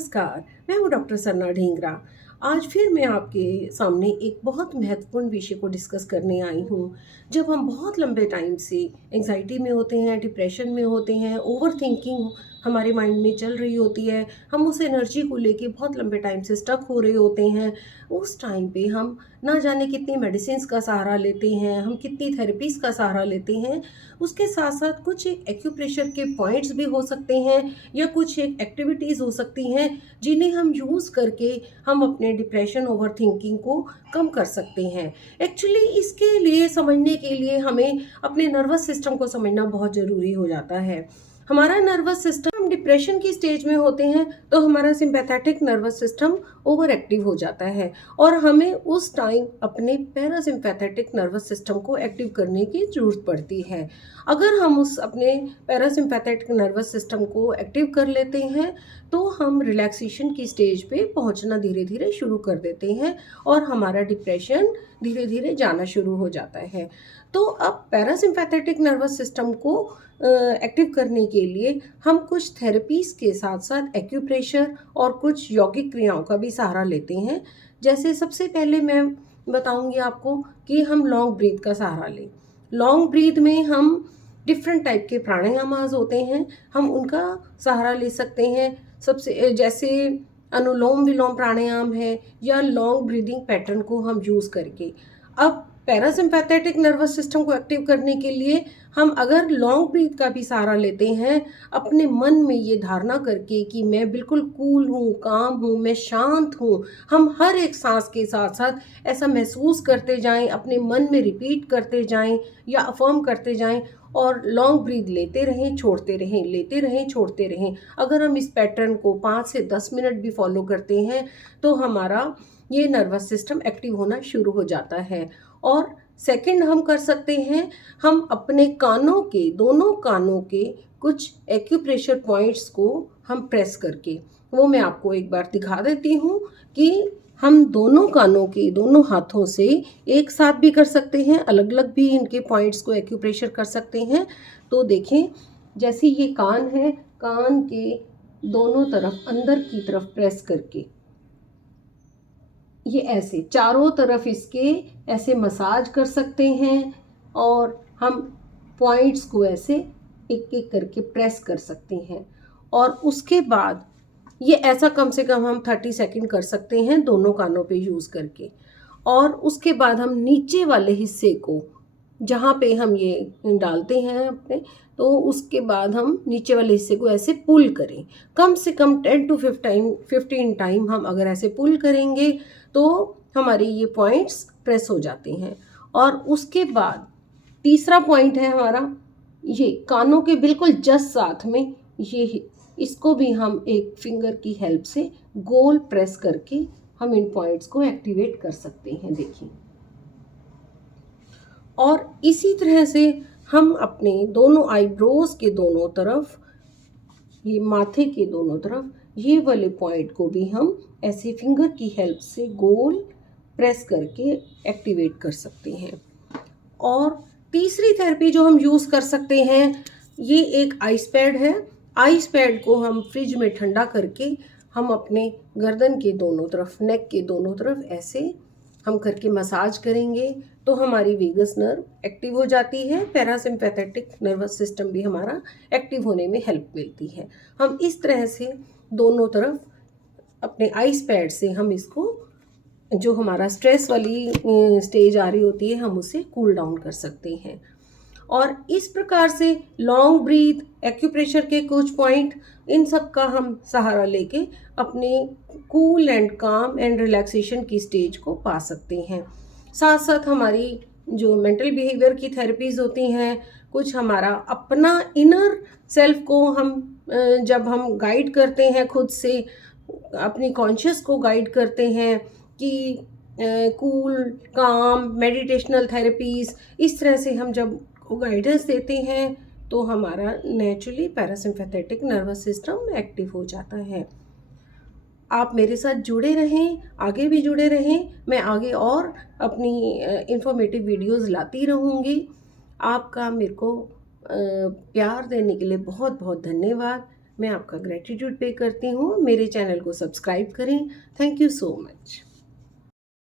नमस्कार, मैं हूँ डॉक्टर सरना ढींगरा। आज फिर मैं आपके सामने एक बहुत महत्वपूर्ण विषय को डिस्कस करने आई हूँ। जब हम बहुत लंबे टाइम से एंग्जाइटी में होते हैं, डिप्रेशन में होते हैं, ओवर थिंकिंग हमारे माइंड में चल रही होती है, हम उस एनर्जी को लेके बहुत लंबे टाइम से स्टक हो रहे होते हैं। उस टाइम पे हम ना जाने कितनी मेडिसिन्स का सहारा लेते हैं, हम कितनी थेरेपीज़ का सहारा लेते हैं। उसके साथ साथ कुछ एक एक्यूप्रेशर के पॉइंट्स भी हो सकते हैं या कुछ एक एक्टिविटीज़ हो सकती हैं जिन्हें हम यूज़ करके हम अपने डिप्रेशन ओवर थिंकिंग को कम कर सकते हैं। एक्चुअली इसके लिए समझने के लिए हमें अपने नर्वस सिस्टम को समझना बहुत ज़रूरी हो जाता है। हमारा नर्वस सिस्टम, हम डिप्रेशन की स्टेज में होते हैं तो हमारा sympathetic nervous system over active हो जाता है और हमें उस टाइम अपने पैरासिम्पैथेटिक नर्वस सिस्टम को एक्टिव करने की ज़रूरत पड़ती है। अगर हम उस अपने पैरासिम्पैथेटिक नर्वस सिस्टम को एक्टिव कर लेते हैं तो हम रिलैक्सेशन की स्टेज पे पहुंचना धीरे धीरे शुरू कर देते हैं और हमारा डिप्रेशन धीरे धीरे जाना शुरू हो जाता है। तो अब पैरासिम्पैथेटिक नर्वस सिस्टम को एक्टिव करने के लिए हम कुछ थेरेपीज़ के साथ साथ एक्यूप्रेशर और कुछ यौगिक क्रियाओं का भी सहारा लेते हैं। जैसे सबसे पहले मैं बताऊंगी आपको कि हम लॉन्ग ब्रीथ का सहारा लें। लॉन्ग ब्रीथ में हम डिफरेंट टाइप के प्राणायामास होते हैं, हम उनका सहारा ले सकते हैं। सबसे जैसे अनुलोम विलोम प्राणायाम है या लॉन्ग ब्रीदिंग पैटर्न को हम यूज़ करके। अब पैरासिम्पैथेटिक नर्वस सिस्टम को एक्टिव करने के लिए हम अगर लॉन्ग ब्रीथ का भी सहारा लेते हैं, अपने मन में ये धारणा करके कि मैं बिल्कुल कूल हूँ, काम हूँ, मैं शांत हूँ, हम हर एक सांस के साथ साथ ऐसा महसूस करते जाएं, अपने मन में रिपीट करते जाएं या अफर्म करते जाएं और लॉन्ग ब्रीथ लेते रहें, छोड़ते रहें, लेते रहें, छोड़ते रहें। अगर हम इस पैटर्न को 5 से 10 मिनट भी फॉलो करते हैं तो हमारा ये नर्वस सिस्टम एक्टिव होना शुरू हो जाता है। और सेकंड हम कर सकते हैं, हम अपने कानों के, दोनों कानों के कुछ एक्यूप्रेशर पॉइंट्स को हम प्रेस करके, वो मैं आपको एक बार दिखा देती हूँ कि हम दोनों कानों के दोनों हाथों से एक साथ भी कर सकते हैं, अलग अलग भी इनके पॉइंट्स को एक्यूप्रेशर कर सकते हैं। तो देखें, जैसे ये कान है, कान के दोनों तरफ अंदर की तरफ प्रेस करके ये ऐसे चारों तरफ इसके ऐसे मसाज कर सकते हैं और हम पॉइंट्स को ऐसे एक एक करके प्रेस कर सकते हैं। और उसके बाद ये ऐसा कम से कम हम 30 सेकंड कर सकते हैं दोनों कानों पे यूज़ करके। और उसके बाद हम नीचे वाले हिस्से को, जहाँ पे हम ये डालते हैं अपने, तो उसके बाद हम नीचे वाले हिस्से को ऐसे पुल करें। कम से कम 10 to 15 टाइम हम अगर ऐसे पुल करेंगे तो हमारे ये पॉइंट्स प्रेस हो जाते हैं। और उसके बाद तीसरा पॉइंट है हमारा, ये कानों के बिल्कुल जस्ट साथ में, ये इसको भी हम एक फिंगर की हेल्प से गोल प्रेस करके हम इन पॉइंट्स को एक्टिवेट कर सकते हैं। देखिए, और इसी तरह से हम अपने दोनों आईब्रोज के दोनों तरफ, ये माथे के दोनों तरफ, ये वाले पॉइंट को भी हम ऐसे फिंगर की हेल्प से गोल प्रेस करके एक्टिवेट कर सकते हैं। और तीसरी थेरेपी जो हम यूज़ कर सकते हैं, ये एक आइस पैड है। आइस पैड को हम फ्रिज में ठंडा करके हम अपने गर्दन के दोनों तरफ, नेक के दोनों तरफ ऐसे हम करके मसाज करेंगे तो हमारी वेगस नर्व एक्टिव हो जाती है, पैरासिम्पैथेटिक नर्वस सिस्टम भी हमारा एक्टिव होने में हेल्प मिलती है। हम इस तरह से दोनों तरफ अपने आइस पैड से हम इसको, जो हमारा स्ट्रेस वाली स्टेज आ रही होती है, हम उसे कूल डाउन कर सकते हैं। और इस प्रकार से लॉन्ग ब्रीथ, एक्यूप्रेशर के कुछ पॉइंट, इन सब का हम सहारा लेके अपने कूल एंड काम एंड रिलैक्सेशन की स्टेज को पा सकते हैं। साथ साथ हमारी जो मेंटल बिहेवियर की थेरेपीज़ होती हैं, कुछ हमारा अपना इनर सेल्फ को हम जब हम गाइड करते हैं, खुद से अपनी कॉन्शियस को गाइड करते हैं कि कूल, काम, मेडिटेशनल थेरेपीज़, इस तरह से हम जब गाइडेंस देते हैं तो हमारा naturally parasympathetic nervous system active हो जाता है। आप मेरे साथ जुड़े रहें, आगे भी जुड़े रहें। मैं आगे और अपनी इंफॉर्मेटिव वीडियोस लाती रहूँगी। आपका मेरे को प्यार देने के लिए बहुत बहुत धन्यवाद। मैं आपका ग्रैटिट्यूड पे करती हूँ। मेरे चैनल को सब्सक्राइब करें। Thank you so much.